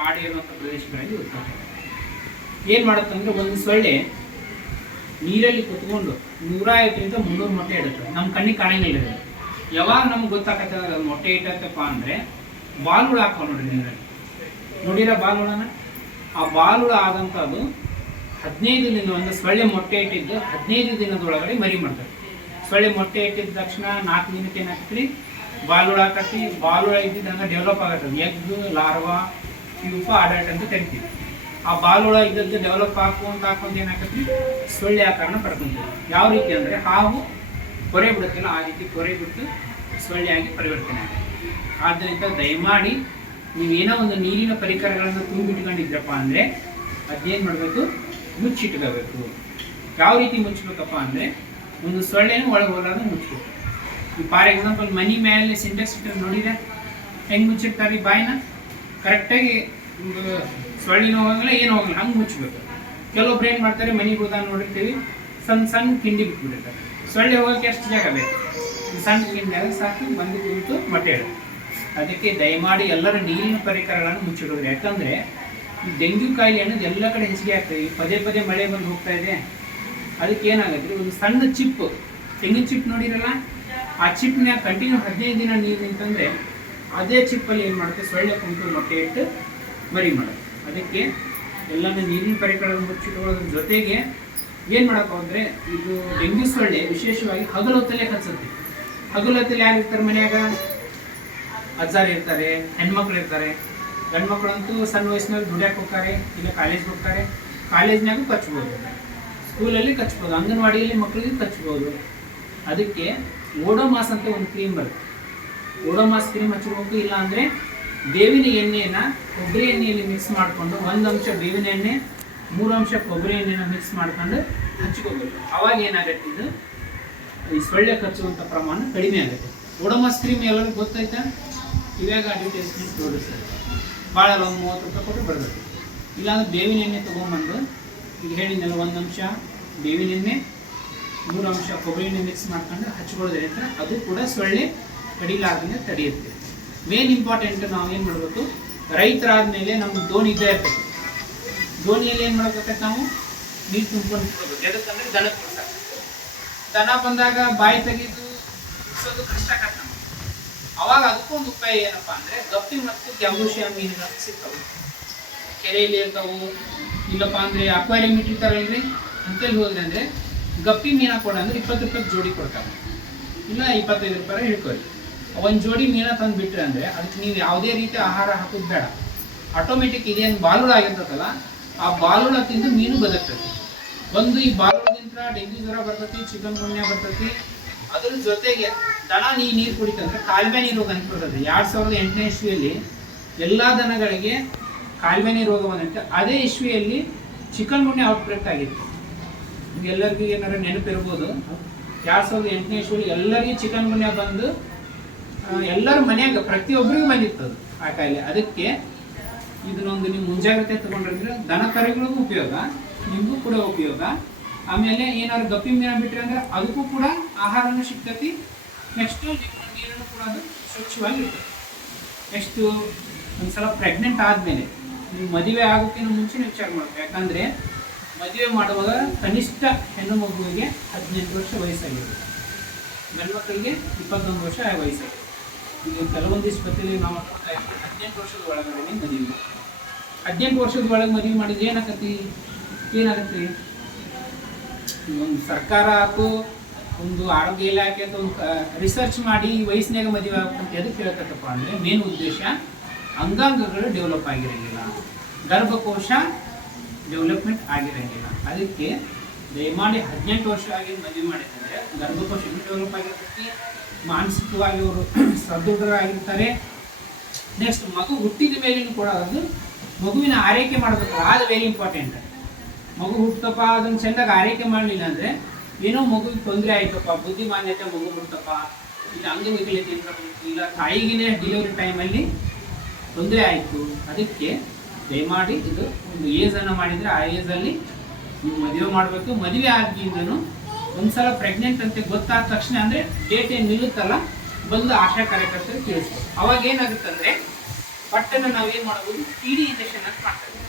ಕಾಡು ಇರುವಂಥ ಪ್ರದೇಶಗಳಲ್ಲಿ ಉತ್ಪತ್ತಿ ಏನು ಮಾಡುತ್ತಂದ್ರೆ ಒಂದು ಸೊಳ್ಳೆ ನೀರಲ್ಲಿ ಕುತ್ಕೊಂಡು ನೂರ ಐವತ್ತರಿಂದ ಮುನ್ನೂರು ಮೊಟ್ಟೆ ಇಡುತ್ತೆ. ನಮ್ಮ ಕಣ್ಣಿಗೆ ಕಾಣಂಗಿಲ್ಲ. ಯಾವಾಗ ನಮ್ಗೆ ಗೊತ್ತಾಗತ್ತೆ ಅಂದ್ರೆ ಮೊಟ್ಟೆ ಇಟ್ಟತ್ತಪ್ಪ ಅಂದರೆ ಬಾಲ್ಗಳು ಹಾಕೋ ನೋಡ್ರಿ ನೀರಲ್ಲಿ. ನೋಡಿರ ಬಾಲ್ಗಳನ್ನ ಆ ಬಾಲ್ಗಳು ಆದಂಥದ್ದು ಹದಿನೈದು ದಿನ ಒಂದು ಸೊಳ್ಳೆ ಮೊಟ್ಟೆ ಇಟ್ಟಿದ್ದು ಹದಿನೈದು ದಿನದೊಳಗಡೆ ಮರಿ ಮಾಡ್ತಾರೆ ಸೊಳ್ಳೆ ಮೊಟ್ಟೆ ಇಟ್ಟಿದ ತಕ್ಷಣ ನಾಲ್ಕು ದಿನಕ್ಕೆ ಏನಾಗ್ತದೆ? ಬಾಲುಳ ಹಾಕತ್ತಿ, ಬಾಲುಳ ಇದ್ದಿದ್ದಂಗೆ ಡೆವಲಪ್ ಆಗತ್ತೆ. ಎಗ್ ಲಾರ್ವಾ ಪ್ಯೂಪ ಅಡಲ್ಟ್ ಅಂತ ಕರಿತೀವಿ. ಆ ಬಾಲೊಳಗೆ ಇದ್ದದ್ದು ಡೆವಲಪ್ ಹಾಕುವಂತ ಹಾಕುವಂತ ಏನಾಗತ್ತಿ ಸೊಳ್ಳೆ ಆಕಾರನ ಪಡ್ಕೊಂತೀವಿ. ಯಾವ ರೀತಿ ಅಂದರೆ ಹಾವು ಕೊರೆ ಬಿಡುತ್ತಲ್ಲ, ಆ ರೀತಿ ಕೊರೆ ಬಿಟ್ಟು ಸೊಳ್ಳೆಯಾಗಿ ಪರಿವರ್ತನೆ ಆಗುತ್ತೆ. ಆದ್ದರಿಂದ ದಯಮಾಡಿ ನೀವೇನೋ ಒಂದು ನೀರಿನ ಪರಿಕರಗಳನ್ನು ತುಂಬಿಟ್ಕೊಂಡಿದ್ರಪ್ಪ ಅಂದರೆ ಅದೇನು ಮಾಡಬೇಕು? ಮುಚ್ಚಿಟ್ಕೋಬೇಕು. ಯಾವ ರೀತಿ ಮುಚ್ಚಬೇಕಪ್ಪ ಅಂದರೆ ಒಂದು ಸೊಳ್ಳೆನೂ ಒಳಗೆ ಹೋಗಲಾರ್ದು ಮುಚ್ಚಬೇಕು ಫಾರ್ ಎಕ್ಸಾಂಪಲ್ ಮನಿ ಮೇಲೆ ಸಿಂಟೆಕ್ಸ್ ಇಟ್ಟರೆ ನೋಡಿದ್ರೆ ಹೆಂಗೆ ಮುಚ್ಚಿರ್ತಾರೆ ಬಾಯಿನ? ಕರೆಕ್ಟಾಗಿ ಸೊಳ್ಳಿನ ಹೋಗಂಗಿಲ್ಲ, ಏನು ಹೋಗಲ್ಲ ಹಂಗೆ ಮುಚ್ಚಬೇಕು ಕೆಲವೊಬ್ರು ಏನು ಮಾಡ್ತಾರೆ, ಮನೆ ಹೋದ ನೋಡಿರ್ತೀವಿ ಸಣ್ಣ ಸಣ್ಣ ಕಿಂಡಿ ಬಿಟ್ಬಿಟ್ಟಿರ್ತಾರೆ. ಸೊಳ್ಳೆ ಹೋಗೋಕ್ಕೆ ಎಷ್ಟು ಜಾಗ ಬೇಕು? ಸಣ್ಣ ಕಿಂಡಿಯಾಗ ಸಾಕು, ಬಂದು ಕುಂತು ಮೊಟ್ಟೆ ಅದಕ್ಕೆ ದಯಮಾಡಿ ಎಲ್ಲರ ನೀರಿನ ಪರಿಕರಗಳನ್ನು ಮುಚ್ಚಿಡೋದು. ಯಾಕಂದರೆ ಡೆಂಗ್ಯೂ ಕಾಯಿಲೆ ಅನ್ನೋದು ಎಲ್ಲ ಕಡೆ ಹೆಚ್ಚಿಗೆ ಆಗ್ತದೆ. ಪದೇ ಪದೇ ಮಳೆ ಬಂದು ಹೋಗ್ತಾ ಇದೆ. ಅದಕ್ಕೆ ಏನಾಗುತ್ತೆ, ಒಂದು ಸಣ್ಣ ಚಿಪ್ಪು. ತೆಂಗಿನ ಚಿಪ್ ನೋಡಿರಲ್ಲ? ಆ ಚಿಪ್ನ ಕಂಟಿನ್ಯೂ ಹದಿನೈದು ದಿನ ನೀರು ನಿಂತಂದ್ರೆ ಅದೇ ಚಿಪ್ಪಲ್ಲಿ ಏನು ಮಾಡುತ್ತೆ? ಸೊಳ್ಳೆ ಕುಂಟು ಮೊಟ್ಟೆ ಇಟ್ಟು ಮರಿ ಮಾಡುತ್ತೆ. ಅದಕ್ಕೆ ಎಲ್ಲನೂ ನೀರಿನ ಪರಿಕರಗಳನ್ನು ಮುಚ್ಚಿಟ್ಕೊಳ್ಳೋದ್ರ ಜೊತೆಗೆ ಏನು ಮಾಡೋಕೆ ಹೋದರೆ ಇದು ಡೆಂಗ್ಯೂ ಸೊಳ್ಳೆ ವಿಶೇಷವಾಗಿ ಹಗಲೊತ್ತಲ್ಲೇ ಕಚ್ಚುತ್ತೆ ಹಗಲೊತ್ತಲ್ಲಿ ಯಾರು ಇರ್ತಾರೆ ಮನ್ಯಾಗ? ಅಜ್ಜಾರು ಇರ್ತಾರೆ, ಹೆಣ್ಮಕ್ಳು ಇರ್ತಾರೆ. ಗಂಡ್ಮಕ್ಳಂತೂ ಸಣ್ಣ ವಯಸ್ಸಿನಲ್ಲಿ ದುಡಿಯಕ್ಕೆ ಹೋಗ್ತಾರೆ, ಇಲ್ಲ ಕಾಲೇಜ್ಗೆ ಹೋಗ್ತಾರೆ. ಕಾಲೇಜ್ನಾಗೂ ಕಚ್ಬೋದು. ಸ್ಕೂಲಲ್ಲಿ ಕಚ್ಬೋದು, ಅಂಗನವಾಡಿಯಲ್ಲಿ ಮಕ್ಕಳಿಗೆ ಕಚ್ಬೋದು. ಅದಕ್ಕೆ ಓಡೋಮಾಸ್ ಅಂತ ಒಂದು ಕ್ರೀಮ್ ಬರುತ್ತೆ. ಓಡೋಮಾಸ್ ಕ್ರೀಮ್ ಹಚ್ಕೋಬೇಕು ಇಲ್ಲ ಅಂದರೆ ಬೇವಿನ ಎಣ್ಣೆಯನ್ನು ಕೊಬ್ಬರಿ ಎಣ್ಣೆಯಲ್ಲಿ ಮಿಕ್ಸ್ ಮಾಡಿಕೊಂಡು ಒಂದು ಅಂಶ ಬೇವಿನ ಎಣ್ಣೆ, ಮೂರು ಅಂಶ ಕೊಬ್ಬರಿ ಎಣ್ಣೆನ ಮಿಕ್ಸ್ ಮಾಡ್ಕೊಂಡು ಹಚ್ಕೋಬೇಕು ಅವಾಗ ಏನಾಗುತ್ತೆ ಇದು? ಈ ಸೊಳ್ಳೆ ಕಚ್ಚುವಂಥ ಪ್ರಮಾಣ ಕಡಿಮೆ ಆಗುತ್ತೆ. ಓಡೋಮಾಸ್ ಕ್ರೀಮ್ ಎಲ್ಲರಿಗೂ ಗೊತ್ತೈತಾ ಇವಾಗ ಅಡ್ವರ್ಟೈಸ್ಮೆಂಟ್ ತೋರಿಸ್ತಾರೆ ಭಾಳ ಒಂದು ಮೂವತ್ತು ರೂಪಾಯಿ ಕೊಟ್ಟು ಬರ್ಬೇಕು ಇಲ್ಲಾಂದ್ರೆ ಬೇವಿನ ಎಣ್ಣೆ ತೊಗೊಂಬಂದು ಈಗ ಹೇಳಿದ್ನಲ್ಲ, ಒಂದು ಅಂಶ ಬೇವಿನ ಎಣ್ಣೆ, ಮೂರು ಅಂಶ ಕೊಬ್ಬರಿ ಎಣ್ಣೆ ಮಿಕ್ಸ್ ಮಾಡ್ಕೊಂಡು ಹಚ್ಕೊಳ್ಳೋದ್ರಿಂದ ಅದು ಕೂಡ ಸೊಳ್ಳೆ ಕಡಿಲಾರ್ದಂಗೆ ತಡೆಯುತ್ತೆ. ಮೇನ್ ಇಂಪಾರ್ಟೆಂಟ್ ನಾವು ಏನು ರೈತರಾದ ಮೇಲೆ ನಮ್ಗೆ ದೋಣಿ ಇದ್ದೇ ಇರ್ತದೆ. ದೋಣಿಯಲ್ಲಿ ಏನು ಮಾಡ್ಬೇಕಂತ ನಾವು? ನೀರು ತುಂಬ್ಕೊಂಡು ಇಟ್ಕೋಬೇಕು ಎದಕ್ಕಂದ್ರೆ ಕೊಡ್ತಾರೆ. ದನ ಬಂದಾಗ ಬಾಯಿ ತೆಗೆದು ಕುಡ್ಸೋದು ಕಷ್ಟ ಆಗತ್ತೆ ಅವಾಗ ಅದಕ್ಕೊಂದು ಉಪಾಯ ಏನಪ್ಪಾ ಅಂದ್ರೆ ಗಪ್ಪಿ ಮತ್ತು ಗ್ಯಾಂಬೂಷಿಯ ಮೀನುಗಳು ಸಿಗ್ತವೆ. ಕೆರೆಯಲ್ಲಿ ಇರ್ತಾವು, ಇಲ್ಲಪ್ಪ ಅಂದ್ರೆ ಅಕ್ವಾರಿಯಂ ಇಟ್ಟಿರ್ತಾರಲ್ರಿ ಅಂತೇಳಿ ಹೋದ್ರೆ ಅಂದ್ರೆ ಗಪ್ಪಿ ಮೀನ ಕೊಡ ಅಂದ್ರೆ ಇಪ್ಪತ್ತು ರೂಪಾಯಿ ಜೋಡಿ ಕೊಡ್ತಾರೆ. ಇಲ್ಲ, ಇಪ್ಪತ್ತೈದು ರೂಪಾಯಿ ಹಿಡ್ಕೊಳ್ಳಿ ಒಂದು ಜೋಡಿ ಮೀನ ತಂದು ಬಿಟ್ರೆ ಅಂದ್ರೆ ಅದಕ್ಕೆ ನೀವು ಯಾವುದೇ ರೀತಿ ಆಹಾರ ಹಾಕೋದು ಬೇಡ. ಆಟೋಮೆಟಿಕ್ ಇದೇನು ಬಾಲುಳ ಆಗಿರ್ತದಲ್ಲ, ಆ ಬಾಲುಳ ತಿಂದು ಮೀನು ಬದುಕ್ತದೆ. ಒಂದು ಈ ಬಾಲುಳದಿಂದ ಡೆಂಗಿ ಜ್ವರ ಬರ್ತೈತಿ ಚಿಕನ್ ಗುಣ್ಯ ಬರ್ತೈತಿ ಅದ್ರ ಜೊತೆಗೆ ದನ ನೀ ನೀರು ಕುಡಿತಂದ್ರೆ ಕಾಲ್ಬೆ ನೀರು ರೋಗ ಅಂತ ಬರ್ತದೆ. ಎರಡ್ ಸಾವಿರದ ಎಂಟನೇ ಇಸ್ವಿಯಲ್ಲಿ ಎಲ್ಲ ದನಗಳಿಗೆ ನೀರು ರೋಗ ಬಂದಂತೆ ಅದೇ ಇಸ್ವಿಯಲ್ಲಿ ಚಿಕನ್ ಗುಣ್ಯ ಔಟ್ಬ್ರೇಕ್ ಆಗಿತ್ತು. ಎಲ್ಲರಿಗೂ ಏನಾರ ನೆನಪಿರ್ಬೋದು? ಎರಡು ಸಾವಿರದ ಎಂಟನೇ ಇಸ್ವಿಯಲ್ಲಿ ಎಲ್ಲರಿಗೂ ಚಿಕನ್ ಗುಣ್ಯ ಬಂದು ಎಲ್ಲರ ಮನ್ಯಾಗ ಪ್ರತಿಯೊಬ್ಬರಿಗೂ ಬಂದಿತ್ತು ಅದು ಆ ಕಾಯಿಲೆ. ಅದಕ್ಕೆ ಇದನ್ನೊಂದು ನೀವು ಮುಂಜಾಗ್ರತೆ ತಗೊಂಡ್ರೆ ದನ ಕರೆಗಳಿಗೂ ಉಪಯೋಗ, ನಿಮಗೂ ಕೂಡ ಉಪಯೋಗ. ಆಮೇಲೆ ಏನಾದ್ರು ಗಪ್ಪಿ ಮೀನ ಬಿಟ್ರೆ ಅಂದ್ರೆ ಅದಕ್ಕೂ ಕೂಡ ಆಹಾರನೂ ಸಿಗ್ತೈತಿ. ನೆಕ್ಸ್ಟ್ ನೀರನ್ನು ಕೂಡ ಅದು ಸ್ವಚ್ಛವಾಗಿ ನೆಕ್ಸ್ಟ್ ಒಂದು ಸಲ ಪ್ರೆಗ್ನೆಂಟ್ ಆದಮೇಲೆ ನೀವು ಮದುವೆ ಆಗೋಕ್ಕಿಂತ ಮುಂಚೆ ವಿಚಾರ ಮಾಡಬೇಕು. ಯಾಕಂದರೆ ಮದುವೆ ಮಾಡುವಾಗ ಕನಿಷ್ಠ ಹೆಣ್ಣು ಮಗುವಿಗೆ ಹದಿನೆಂಟು ವರ್ಷ ವಯಸ್ಸಾಗಿರುತ್ತೆ ಗಂಡು ಮಕ್ಕಳಿಗೆ ಇಪ್ಪತ್ತೊಂದು ವರ್ಷ ವಯಸ್ಸಾಗಿದೆ. ಈಗ ಕೆಲವೊಂದು ಇಸ್ಪತ್ರೆಯಲ್ಲಿ ನಾವು ಇರ್ತೀವಿ ಹದಿನೆಂಟು ವರ್ಷದ ಒಳಗಡೆ ಮದುವೆ. ಹದಿನೆಂಟು ವರ್ಷದ ಒಳಗೆ ಮದುವೆ ಮಾಡಿದ್ರೆ ಏನಾಗತ್ತಿ? ಏನಾಗತ್ತೆ? ಒಂದು ಸರ್ಕಾರ ಆತು ಒಂದು ಆರೋಗ್ಯ ಇಲಾಖೆ ಅಥವಾ ರಿಸರ್ಚ್ ಮಾಡಿ ಈ ವಯಸ್ಸಿನಾಗ ಮದುವೆ ಆಗ್ತಂತ ಎದಕ್ಕೆ ಹೇಳ್ತಕ್ಕಪ್ಪ ಅಂದರೆ ಮೇನ್ ಉದ್ದೇಶ ಅಂಗಾಂಗಗಳು ಡೆವಲಪ್ ಆಗಿರಂಗಿಲ್ಲ. ಗರ್ಭಕೋಶ ಡೆವಲಪ್ಮೆಂಟ್ ಆಗಿರಂಗಿಲ್ಲ. ಅದಕ್ಕೆ ದಯಮಾಡಿ ಹದಿನೆಂಟು ವರ್ಷ ಆಗಿ ಮದುವೆ ಮಾಡಿದ್ರೆ ಗರ್ಭಕೋಶ ಡೆವಲಪ್ ಆಗಿರ್ತೈತಿ? ಮಾನಸಿಕವಾಗಿ ಅವರು ಸದೃಢರಾಗಿರ್ತಾರೆ ನೆಕ್ಸ್ಟ್ ಮಗು ಹುಟ್ಟಿದ ಮೇಲೆಯೂ ಕೂಡ ಅದು ಮಗುವಿನ ಆರೈಕೆ ಮಾಡಬೇಕು. ಅದು ವೆರಿ ಇಂಪಾರ್ಟೆಂಟ್ ಮಗು ಹುಟ್ಟಪ್ಪ ಅದನ್ನು ಚೆಂದಾಗಿ ಆರೈಕೆ ಮಾಡಲಿಲ್ಲ ಅಂದರೆ ಏನೋ ಮಗುವಿಗೆ ತೊಂದರೆ ಆಯ್ತಪ್ಪ, ಬುದ್ಧಿಮಾನ್ಯತೆ ಮಗು ಹುಟ್ಟಪ್ಪ ಇಲ್ಲ ಅಂಗವಿಕಲತೆ ಇಲ್ಲ ತಾಯಿಗಿನೇ ಡೆಲಿವರಿ ಟೈಮಲ್ಲಿ ತೊಂದರೆ ಆಯಿತು. ಅದಕ್ಕೆ ದಯಮಾಡಿ ಇದು ಒಂದು ಏಜನ್ನು ಮಾಡಿದರೆ ಆ ಏಜಲ್ಲಿ ನೀವು ಮದುವೆ ಮಾಡಬೇಕು. ಮದುವೆ ಆಗಿದ್ದನು ಒಂದ್ಸಲ ಪ್ರೆಗ್ನೆಂಟ್ ಅಂತ ಗೊತ್ತಾದ ತಕ್ಷಣ ಅಂದರೆ ಡೇಟ್ ಏನು ನಿಲ್ಲುತ್ತಲ್ಲ, ಬಂದು ಆಶಾ ಕಾರ್ಯಕರ್ತರಿಗೆ ತಿಳಿಸ್ಬೋದು. ಅವಾಗ ಏನಾಗುತ್ತಂದ್ರೆ ಪಟ್ಟನ್ನ ನಾವೇನ್ ಮಾಡಬಹುದು? ಟಿ ಡಿ ಇಂಜೆಕ್ಷನ್ ಅಂತ ಮಾಡ್ತೇವೆ.